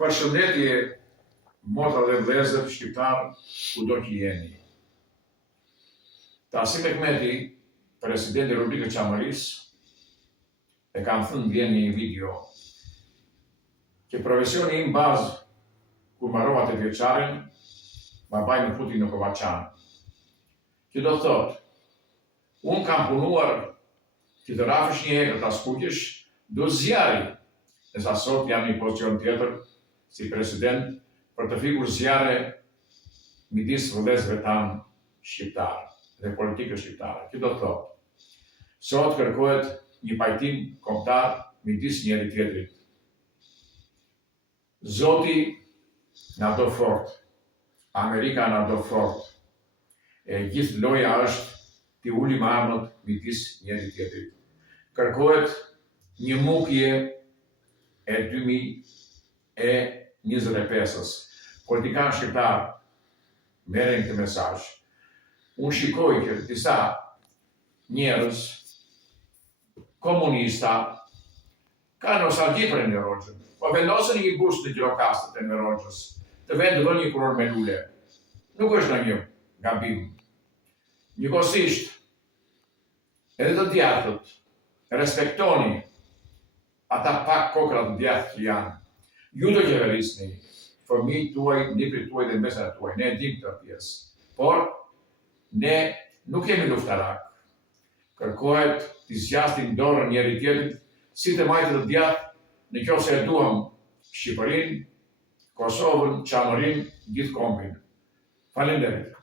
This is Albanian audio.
Përshëndetje, motra dhe vëllezër shqiptar, kudo që jeni. Tasim Mehmeti, presidenti i Republikës Çamërisë, e kam thënë dje në një video që profesioni im bazë kur mbarova të vjeçarin, babai më futi në Kovaçan. Që do thotë, unë kam punuar që të rafësh një herë ta skuqësh, do zjarri, e sa sot jam një pozicion tjetër si president për të fikur zjarre midis vëllezërve tanë shqiptarë dhe politikës shqiptare. Që do thotë, sot kërkohet një pajtim kombëtar midis njëri tjetrit. Zoti na do fort, Amerika na do fort, e gjithë loja është t'i ulim armët midis njëri tjetrit. Kërkohet një mukje e 2025-ës. Politikanë shqiptarë merren këtë mesazh. Unë shikoj që disa njerëz komunista ka nostalgji për Enver Hoxhën, po vendosën një bush në Gjirokastër të Enver Hoxhës, të vendë dhe një kuror me lule. Nuk është në një gabim. Njëkohësisht, edhe të djathtët, respektoni ata pak kokra të djathtë që janë. Ju do qeverisni fëmijët tuaj, niprit tuaj dhe mbesat tuaj. Ne e dim këtë pjesë. Por ne nuk jemi luftarak. Kërkohet t'i zgjastim dorën njëri tjetrit, si të majtë të djathtë nëse e duam Shqipërinë, Kosovën, Çamërinë, gjithë kombin. Faleminderit.